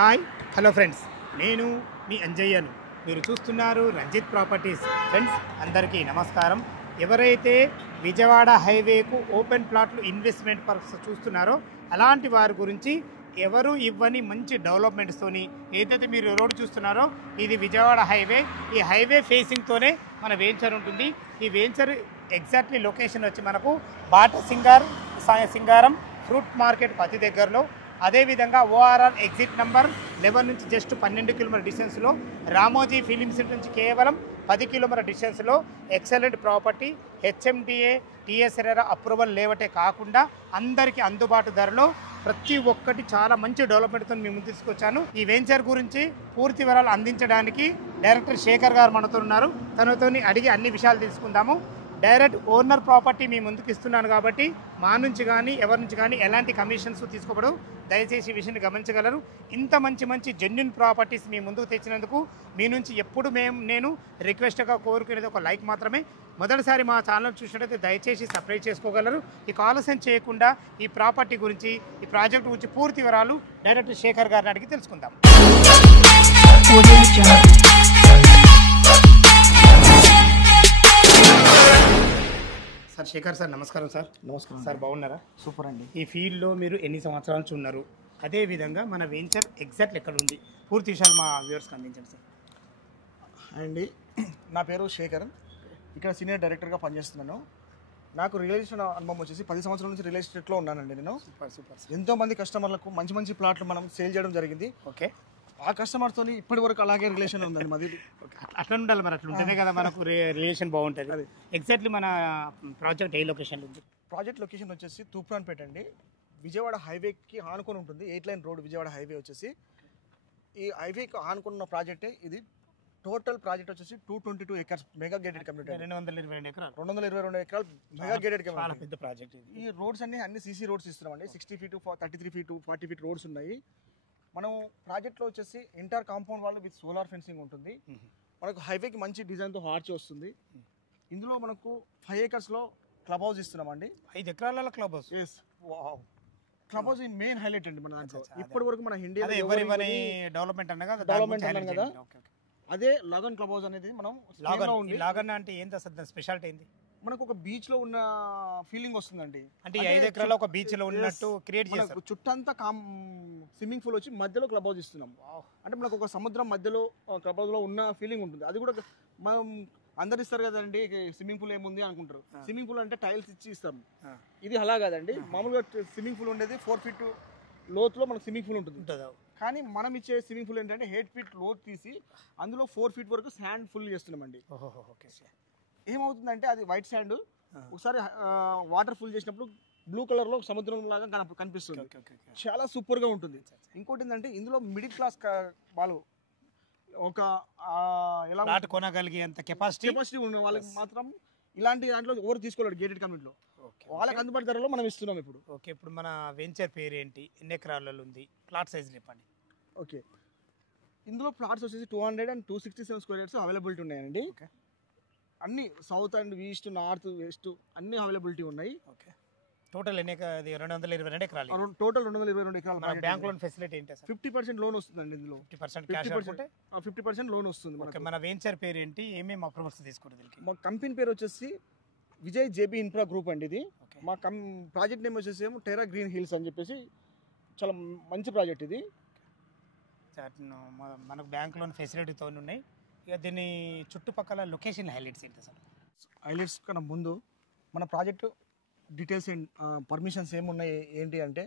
Hi hello friends, నేను మీ అంజయ్యను. మీరు చూస్తున్నారు రంజిత్ ప్రాపర్టీస్. ఫ్రెండ్స్ అందరికీ నమస్కారం. ఎవరైతే విజయవాడ హైవేకు ఓపెన్ ప్లాట్లు ఇన్వెస్ట్మెంట్ పర్పస్ చూస్తున్నారో అలాంటి వారి గురించి ఎవరు ఇవ్వని మంచి డెవలప్మెంట్స్తోని ఏదైతే మీరు రోడ్ చూస్తున్నారో ఇది విజయవాడ హైవే. ఈ హైవే ఫేసింగ్తోనే మన వెంచర్ ఉంటుంది. ఈ వెంచర్ ఎగ్జాక్ట్లీ లొకేషన్ వచ్చి మనకు బాట సింగారం ఫ్రూట్ మార్కెట్ అతి దగ్గరలో, అదేవిధంగా ఓఆర్ఆర్ ఎగ్జిట్ నంబర్ 11 నుంచి జస్ట్ 12 కిలోమీటర్ డిస్టెన్స్లో, రామోజీ ఫిలిం సిటీ నుంచి కేవలం 10 కిలోమీటర్ డిస్టెన్స్లో excellent property. HMDA TSR approval లేవటే కాకుండా అందరికీ అందుబాటు ధరలో ప్రతి ఒక్కటి చాలా మంచి డెవలప్మెంట్తో మీ ముందు తీసుకొచ్చాను. ఈ వెంచర్ గురించి పూర్తి వివరాలు అందించడానికి డైరెక్టర్ శేఖర్ గారు మనతో ఉన్నారు. తనతో అడిగి అన్ని విషయాలు తెలుసుకుందాము. డైరెక్ట్ ఓనర్ ప్రాపర్టీ మీ ముందుకు ఇస్తున్నాను కాబట్టి మా నుంచి కానీ ఎవరి నుంచి కానీ ఎలాంటి కమిషన్స్ తీసుకోబడవు. దయచేసి ఈ విషయాన్ని గమనించగలరు. ఇంత మంచి జెన్యూన్ ప్రాపర్టీస్ మీ ముందుకు తెచ్చినందుకు మీ నుంచి ఎప్పుడు నేను రిక్వెస్ట్గా కోరుకునేది ఒక లైక్ మాత్రమే. మొదటిసారి మా ఛానల్ చూసినట్టయితే దయచేసి సబ్స్క్రైబ్ చేసుకోగలరు. ఈ ఆలస్యం చేయకుండా ఈ ప్రాపర్టీ గురించి, ఈ ప్రాజెక్ట్ గురించి పూర్తి వివరాలు డైరెక్టర్ శేఖర్ గారిని అడిగి తెలుసుకుందాం. సార్ శేఖర్ సార్, నమస్కారం సార్. నమస్కారం సార్, బాగున్నారా? సూపర్ అండి. ఈ ఫీల్డ్లో మీరు ఎన్ని సంవత్సరాల నుంచి ఉన్నారు? అదేవిధంగా మన వెంచర్ ఎగ్జాక్ట్ ఎక్కడ ఉంది? పూర్తి విషయాలు మా వ్యూవర్స్కి అందించండి సార్. అండి, నా పేరు శేఖర్, ఇక్కడ సీనియర్ డైరెక్టర్గా పనిచేస్తున్నాను. నాకు రియల్ ఎస్టేట్ అనుభవం వచ్చేసి 10 సంవత్సరాల నుంచి రియల్ ఎస్టేట్లో ఉన్నానండి. నేను సూపర్ ఎంతోమంది కస్టమర్లకు మంచి ప్లాట్లు మనం సేల్ చేయడం జరిగింది. ఓకే. ఆ కస్టమర్తో ఇప్పటి వరకు అలాగే రిలేషన్ ఉందండి మాది. అట్లా ఉండాలి మరి, అట్లా ఉంటేనే కదా మనకు రిలేషన్ బాగుంటుంది. ఎగ్జాక్ట్లీ మన ప్రాజెక్ట్ ఏ లొకేషన్లో ఉంది? ప్రాజెక్ట్ లొకేషన్ వచ్చేసి తూప్రాన్పేట అండి. విజయవాడ హైవేకి ఆనుకొని ఉంటుంది. 8 లైన్ రోడ్ విజయవాడ హైవే వచ్చేసి. ఈ హైవేకి ఆనుకున్న ప్రాజెక్టే ఇది. టోటల్ ప్రాజెక్ట్ వచ్చేసి 222 ఎకర్స్ మెగా గేటెడ్ కమ్యూనిటీ. 222 ఎకరాలు. 222 ఎకరాలు మెగా గేటెడ్ చాలా కమ్యూనిటీ. పెద్ద ప్రాజెక్ట్. ఈ రోడ్స్ అన్ని సీసీ రోడ్స్ ఇస్తున్నామండి. 60 ఫీట్, 33 ఫీట్, 40 ఫీట్ రోడ్స్ ఉన్నాయి. మనం ప్రాజెక్ట్లో వచ్చేసి ఎంటైర్ కాంపౌండ్ వాళ్ళు విత్ సోలార్ ఫెన్సింగ్ ఉంటుంది. మనకు హైవేకి మంచి డిజైన్తో హార్చ్ వస్తుంది. ఇందులో మనకు 5 ఏకర్స్లో క్లబ్ హౌస్ ఇస్తున్నామండి. 5 ఎకరాల club house. Yes, club house main highlight అండి మన దాంట్లో. ఇప్పటి వరకు మన ఇండియా డెవలప్మెంట్ అన్నా కదా, అదే లాగన్ క్లబ్ హౌస్ అనేది మనం లాగన్ అంటే ఏంటి అసలు స్పెషాలిటీ ఏంది? మనకు ఒక బీచ్ లో ఉన్న ఫీలింగ్ వస్తుందండి. అంటే 5 ఎకరాల ఒక బీచ్ లో ఉన్నట్టు క్రియేట్ చేస్తారు. చుట్టంతా స్విమ్మింగ్ పూల్ వచ్చి మధ్యలో క్లబ్ హౌస్ ఇస్తున్నాం. అంటే మనకు ఒక సముద్రం మధ్యలో క్లబ్ హౌస్ లో ఉన్న ఫీలింగ్ ఉంటుంది. అది కూడా మనం అందరు ఇస్తారు కదండి, స్విమ్మింగ్ పూల్ ఏముంది అనుకుంటారు. స్విమ్మింగ్ పూల్ అంటే టైల్స్ ఇచ్చి ఇస్తాం. ఇది అలా కాదండి. మామూలుగా స్విమ్మింగ్ పూల్ ఉండేది 4 ఫీట్ లోతులో మనకు స్విమ్మింగ్ పూల్ ఉంటుంది. కానీ మనం ఇచ్చే స్విమ్మింగ్ పూల్ ఏంటంటే 8 ఫీట్ లోతు తీసి అందులో 4 ఫీట్ వరకు శాండ్ ఫుల్ చేస్తున్నామండి. ఏమవుతుందంటే అది వైట్ శాండ్ ఒకసారి వాటర్ ఫుల్ చేసినప్పుడు బ్లూ కలర్ లో సముద్రం లాగా కనిపిస్తుంది. చాలా సూపర్ గా ఉంటుంది. ఇంకోటి ఏంటంటే ఇందులో మిడిల్ క్లాస్ వాళ్ళు ఒక ఎలా కొనగలిగే అంత కెపాసిటీ ఉన్న వాళ్ళకి మాత్రం ఇలాంటి దాంట్లో ఎవరు తీసుకోలేడు. గేటెడ్ కమ్యూనిటీలో వాళ్ళకి అందుబాటు ధరలో మనం ఇస్తున్నాం ఇప్పుడు. ఓకే, ఇప్పుడు మన వెంచర్ పేరు ఏంటి? ఎన్ని ఎకరాలలో ఉంది? ప్లాట్ సైజ్ చెప్పండి. ఓకే, ఇందులో ప్లాట్స్ వచ్చేసి 200 and 267 స్క్వేర్ యార్డ్స్ అవైలబిలిటీ ఉన్నాయండి. అన్ని south and east, north, west అన్ని అవైలబిలిటీ ఉన్నాయి. ఓకే, టోటల్ ఎన్ని? 222 ఎకరాలు. టోటల్ 222 ఎకరాలు. బ్యాంక్ లోన్ ఫెసిలిటీ ఏంటి సార్? 50% లోన్ వస్తుందండి. ఇందులో 50% లోన్ వస్తుంది. ఓకే, మన వెంచర్ పేరు ఏంటి? ఏమేమి అప్రూవల్స్ తీసుకుంటుంది? మా కంపెనీ పేరు వచ్చేసి విజయ్ జేబీ ఇన్ఫ్రా గ్రూప్ అండి. ఇది మా ప్రాజెక్ట్ నేమ్ వచ్చేసి టెరా గ్రీన్ హిల్స్ అని చెప్పేసి చాలా మంచి ప్రాజెక్ట్ ఇది. మనకు బ్యాంక్ లోన్ ఫెసిలిటీతో ఉన్నాయి. ఇక దీని చుట్టుపక్కల లొకేషన్ హైలైట్స్ ఏంటి సార్? హైలైట్స్ కన్నా ముందు మన ప్రాజెక్టు డీటెయిల్స్ పర్మిషన్స్ ఏమున్నాయి ఏంటి అంటే,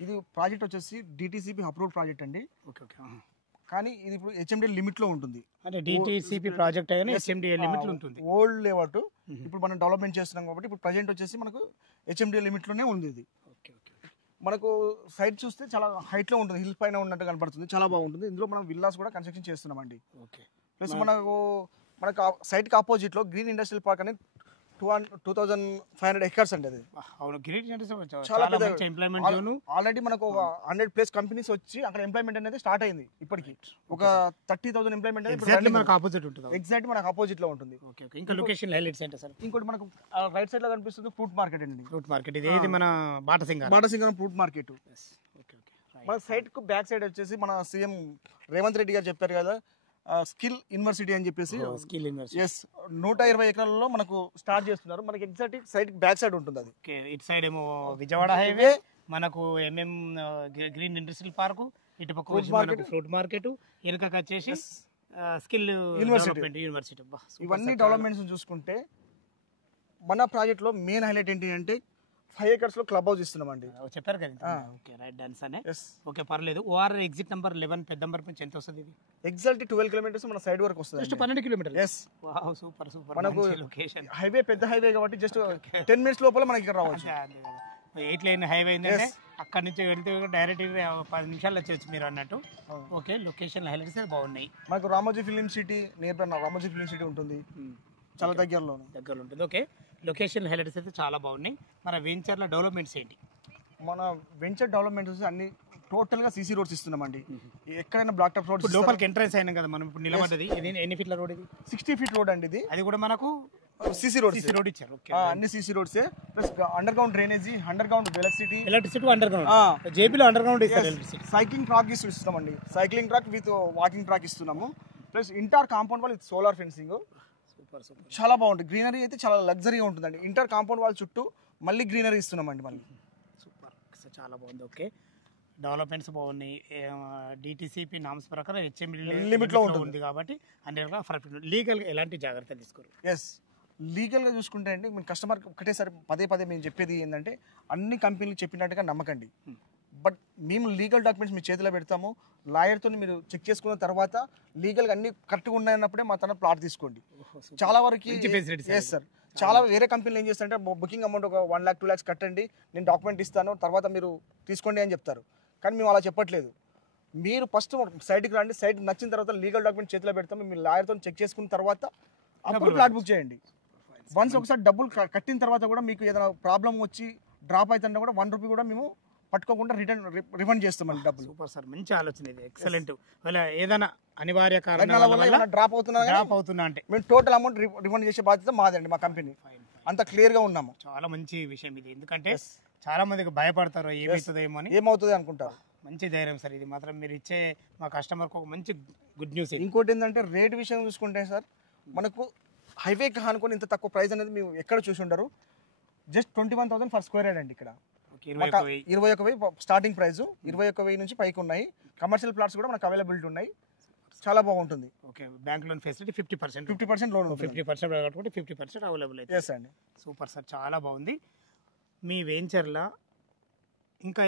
ఇది ప్రాజెక్ట్ వచ్చేసి డిటిసిపి అప్రూవ్డ్ ప్రాజెక్ట్ అండి. ఓకే. కానీ ఇది ఇప్పుడు హెచ్ఎండిఏ లిమిట్ లో ఉంటుంది. అంటే డిటిసిపి ప్రాజెక్ట్ అయినా హెచ్ఎండిఏ లిమిట్ లో ఉంటుంది. ఓల్డ్ లేఅవుట్ ఇప్పుడు మనం డెవలప్మెంట్ చేస్తున్నాం కాబట్టి ఇప్పుడు ప్రజెంట్ వచ్చేసి మనకు హెచ్ఎండిఏ లిమిట్ లోనే ఉంది ఇది. మనకు సైట్ చూస్తే చాలా హైట్ లో ఉంటుంది, హిల్ పైన ఉన్నట్టు కనపడుతుంది. చాలా బాగుంటుంది. ఇందులో మనం విల్లాస్ కూడా కన్స్ట్రక్షన్ చేస్తున్నామండి. ఓకే. ప్లస్ మనకు సైట్ కి ఆపోజిట్ లో గ్రీన్ ఇండస్ట్రియల్ పార్క్ అని 2500 ఎకర్స్ అండి. అది చాలా ఆల్రెడీ మనకు 100+ కంపెనీస్ వచ్చి అక్కడ ఎంప్లాయ్మెంట్ అనేది స్టార్ట్ అయింది. ఇప్పటికి ఒక 30,000 ఎంప్లాయ్మెంట్ అనేది మనకు ఆపోజిట్ ఉంటుంది. ఎగ్జాక్ట్ మనకు ఆపోజిట్ లో ఉంటుంది. ఇంకా లొకేషన్ హైలైట్స్ ఏంటి సార్? ఇంకోటి మనకు రైట్ సైడ్ లో కనిపిస్తుంది ఫ్రూట్ మార్కెట్ అండి. ఫ్రూట్ మార్కెట్ ఇది ఏది? మన బాటసింగారం ఫ్రూట్ మార్కెట్. మన సైట్కు బ్యాక్ సైడ్ వచ్చేసి మన సీఎం రేవంత్ రెడ్డి గారు చెప్పారు కదా స్కిల్ యూనివర్సిటీ అని చెప్పేసి. Skill university. ఎస్, 120 ఎకరాలలో మనకు స్టార్ట్ చేస్తున్నారు. మనకి ఎగ్జాక్ట్ సైట్ బ్యాక్ సైడ్ ఉంటుంది అది. ఇటు సైడ్ ఏమో విజయవాడ హైవే, మనకు గ్రీన్ ఇండస్ట్రియల్ పార్క్, ఇటు పక్క ఫ్రూట్ మార్కెట్, వెనుకకు వచ్చేసి స్కిల్ యూనివర్సిటీ. ఇవన్నీ డెవలప్మెంట్స్ చూసుకుంటే మన ప్రాజెక్ట్ లో మెయిన్ హైలైట్ ఏంటి అంటే 5 acres లో క్లబ్ హౌస్ ఇస్తున్నామండి. చెప్పారు కదా. ఓకే, రైట్, డాన్స్ అనే. ఓకే, పర్లేదు. ఓఆర్ ఎగ్జిట్ నెంబర్ 11 పెద్దంబర్ నుంచి ఎంత వస్తుంది ఇది? ఎగ్జాక్ట్ 12 kilometers మన సైడ్ వరకు వస్తుంది. Just 12 kilometers. Yes, wow, super super. మనకు లొకేషన్ హైవే, పెద్ద హైవే కాబట్టి జస్ట్ 10 minutes లోపల మనకి ఇక్కడ రావచ్చు. 8 lane హైవే ఏంటంటే అక్కడ నుంచి వెళ్తే డైరెక్ట్ 10 నిమిషాలు వచ్చేసి మీరు అన్నట్టు. ఓకే, లొకేషన్ హైలైట్స్ బాగున్నాయి. మనకు Ramoji film city near by Ramoji film city ఉంటుంది, చాలా దగ్గరలో ఉంటుంది. ఓకే, లొకేషన్ హైలైట్స్ అయితే చాలా బాగున్నాయి. మన వెంచర్ల డెవలప్మెంట్స్ ఏంటి? మన వెంచర్ డెవలప్మెంట్స్ అన్ని టోటల్ గా సీసీ రోడ్స్ ఇస్తున్నామండి. ఎక్కడైనా బ్లాక్ టాప్ రోడ్. లోపలికి ఎంట్రన్స్ అయినా కదా మనం ఇప్పుడు నిలబడ్డది. ఇది ఎన్ని ఫీట్ల రోడ్? ఇది 60 feet రోడ్ అండి. ఇది అది కూడా మనకు సీసీ రోడ్ ఇచ్చారు. అన్ని CC roads plus underground drainage, underground electricity underground. జేపీలో అండర్ గ్రౌండ్ ఇస్తారు. సైక్లింగ్ ట్రాక్ ఇస్తున్నామండి. Cycling track with walking track ఇస్తున్నాము. Plus inter compound wall with solar fencing. చాలా బాగుంటుంది. గ్రీనరీ అయితే చాలా లగ్జరీగా ఉంటుందండి. ఇంటర్ కాంపౌండ్ వాళ్ళ చుట్టూ మళ్ళీ గ్రీనరీ ఇస్తున్నామండి మళ్ళీ. సూపర్, చాలా బాగుంది. ఓకే, డెవలప్మెంట్స్ బాగున్నాయి. డిటిసిపి నామ్స్ ప్రకారం హెచ్ఎండి లిమిట్ లో ఉంటుంది కాబట్టి లీగల్ గా ఎలాంటి జాగ్రత్తలు తీసుకోరు. ఎస్, లీగల్గా చూసుకుంటే అండి మీ కస్టమర్ ఒకటేసారి పదే మేము చెప్పేది ఏంటంటే అన్ని కంపెనీలు చెప్పినట్టుగా నమ్మకండి. బట్ మేము లీగల్ డాక్యుమెంట్స్ మీ చేతిలో పెడతాము. లాయర్తో మీరు చెక్ చేసుకున్న తర్వాత లీగల్గా అన్ని కరెక్ట్గా ఉన్నాయన్నప్పుడే మా తన ప్లాట్ తీసుకోండి. చాలా వరకు ఎస్ సార్, చాలా వేరే కంపెనీలు ఏం చేస్తారంటే బుకింగ్ అమౌంట్ ఒక 1 lakh 2 lakhs కట్టండి, నేను డాక్యుమెంట్ ఇస్తాను, తర్వాత మీరు తీసుకోండి అని చెప్తారు. కానీ మేము అలా చెప్పట్లేదు. మీరు ఫస్ట్ సైట్కి రండి, సైట్ నచ్చిన తర్వాత లీగల్ డాక్యుమెంట్ చేతిలో పెడతాము. మీరు లాయర్తో చెక్ చేసుకున్న తర్వాత అప్పుడు ప్లాట్ బుక్ చేయండి. వన్స్ ఒకసారి డబ్బులు కట్టిన తర్వాత కూడా మీకు ఏదైనా ప్రాబ్లం వచ్చి డ్రాప్ అవుతుంటే కూడా 1 rupee కూడా మేము పట్టుకోకుండా రిఫండ్ చేస్తామండి డబ్బులు. సూపర్ సార్, మంచి ఆలోచన ఇది. ఎక్సలెంట్. ఏదైనా అనివార్య కారణాల వల్ల డ్రాప్ అవుతున్నా అంటే మేము టోటల్ అమౌంట్ రిఫండ్ చేసే బాధ్యత మాదండి. మా కంపెనీ అంత క్లియర్ గా ఉన్నాము. చాలా మంచి విషయం ఇది. ఎందుకంటే చాలా మందికి భయపడతారు ఏమవుతుంది అనుకుంటారు. మంచి ధైర్యం సార్ ఇది మాత్రం. మీరు ఇచ్చే మా కస్టమర్కి ఒక మంచి గుడ్ న్యూస్. ఇంకోటి ఏంటంటే రేట్ విషయం చూసుకుంటే సార్, మనకు హైవే అనుకుని ఇంత తక్కువ ప్రైస్ అనేది మేము ఎక్కడ చూసి ఉండరు. జస్ట్ 21,000 per square yard అండి. ఇక్కడ 21,000 స్టార్టింగ్ ప్రైస్, 21,000 నుంచి పైకి ఉన్నాయి. కమర్షియల్ ప్లాట్స్ కూడా మనకు అవైలబిలిటీ ఉన్నాయి. చాలా బాగుంటుంది. Okay, bank loan facility 50% loan, 50% available అయితే. ఎస్ అండి. సూపర్ సార్, చాలా బాగుంది. మీ వెంచర్లో ఇంకా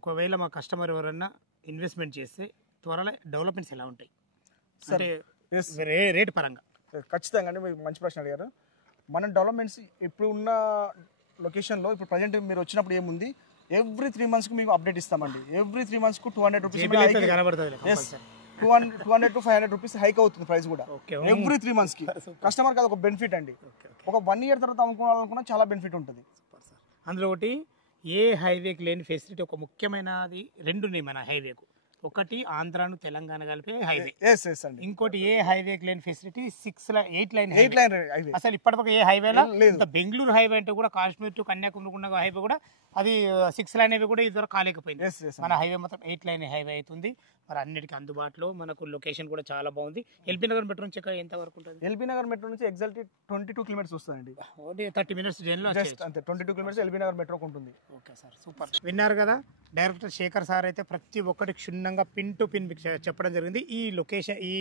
ఒకవేళ మా కస్టమర్ ఎవరన్నా ఇన్వెస్ట్మెంట్ చేస్తే త్వరలో డెవలప్మెంట్స్ ఎలా ఉంటాయి అంటే రేట్ పరంగా? ఖచ్చితంగా అండి, మీరు మంచి ప్రశ్న అడిగారు. మన డెవలప్మెంట్స్ ఇప్పుడు ఉన్న లొకేషన్లో ఇప్పుడు ప్రజెంట్ మీరు వచ్చినప్పుడు ఏముంది, ఎవ్రీ 3 months మీకు అప్డేట్ ఇస్తామండి. Every 3 months 200 rupees, 200 to 500 rupees hike అవుతుంది ప్రైస్ కూడా ఎవ్రీ 3 months కి. కస్టమర్కి అది ఒక బెనిఫిట్ అండి. ఒక 1 year తర్వాత అమ్ముకోవాలనుకున్నా చాలా బెనిఫిట్ ఉంటుంది. అందులో ఒకటి ఏ హైవేకి లేని ఫెసిలిటీ ఒక ముఖ్యమైనది 2 ఉన్నాయి మన హైవేకు. ఒకటి ఆంధ్రాను తెలంగాణ కలిపే హైవే. ఇంకోటి ఏ హైవేకి లేని ఫెసిలిటీ 8 లైన్ హైవే. అసలు ఇప్పటివరకు ఏ హైవేలో బెంగళూరు హైవే అంటే కూడా కాశ్మీర్ టు కన్యాకుమారి ఉన్న హైవే కూడా అది 6 లైన్ హైవే కూడా ఇదివరకు కాలేకపోయింది. మన హైవే మొత్తం 8 లైన్ హైవే అవుతుంది. మరి అన్నిటికీ అందుబాటులో మనకు లొకేషన్ కూడా చాలా బాగుంది. ఎల్బీ నగర్ మెట్రో నుంచి ఎంత వరకు ఉంటుంది? ఎల్బీ నగర్ మెట్రో నుంచి ఎగ్జాక్ట్ 22 kilometers వస్తుందండి. 30 minutes జర్నీలో అంతే. 22 kilometers ఎల్బీ నగర్ మెట్రోకి ఉంటుంది. Okay sir, super. విన్నారు కదా, డైరెక్టర్ శేఖర్ సార్ అయితే ప్రతి ఒక్కటి క్షుణ్ణంగా పిన్ టు పిన్ చెప్పడం జరిగింది. ఈ లొకేషన్, ఈ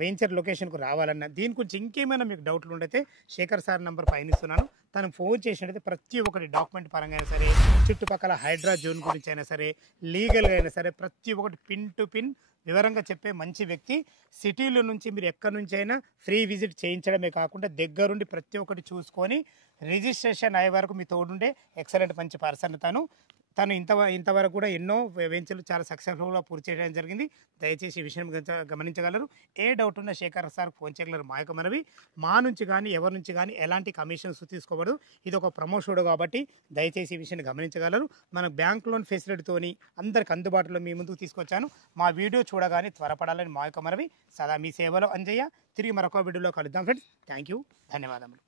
వెంచర్ లొకేషన్కు రావాలన్నా దీని గురించి ఇంకేమైనా మీకు డౌట్లు ఉండైతే శేఖర్ సార్ నెంబర్ పైన ఇస్తున్నాను. తను ఫోన్ చేసినట్టయితే ప్రతి ఒక్కటి డాక్యుమెంట్ పరంగా అయినా సరే, చుట్టుపక్కల హైడ్రా జోన్ గురించి అయినా సరే, లీగల్గా అయినా సరే ప్రతి ఒక్కటి పిన్ టు పిన్ వివరంగా చెప్పే మంచి వ్యక్తి. సిటీలో నుంచి మీరు ఎక్కడి నుంచి అయినా ఫ్రీ విజిట్ చేయించడమే కాకుండా దగ్గరుండి ప్రతి ఒక్కటి చూసుకొని రిజిస్ట్రేషన్ అయ్యే వరకు మీ తోడుండే ఎక్సలెంట్ మంచి పర్సన్ తను ఇంతవరకు కూడా ఎన్నో వెంచర్లు చాలా సక్సెస్ఫుల్గా పూర్తి చేయడం జరిగింది. దయచేసి ఈ విషయం గమనించగలరు. ఏ డౌట్ ఉన్నా శేఖర్ సార్ ఫోన్ చేయగలరు. మా యొక్క మనవి, మా నుంచి కానీ ఎవరి నుంచి కానీ ఎలాంటి కమిషన్స్ తీసుకోబడదు. ఇది ఒక ప్రమోషన్ కాబట్టి దయచేసి ఈ విషయాన్ని గమనించగలరు. మన బ్యాంక్ లోన్ ఫెసిలిటీతోని అందరికి అందుబాటులో మీ ముందుకు తీసుకొచ్చాను. మా వీడియో చూడగానే త్వరపడాలని మా యొక్క మనవి. సదా మీ సేవలో అంజయ్య. తిరిగి మరొక వీడియోలో కలుద్దాం ఫ్రెండ్స్. థ్యాంక్ యూ, ధన్యవాదములు.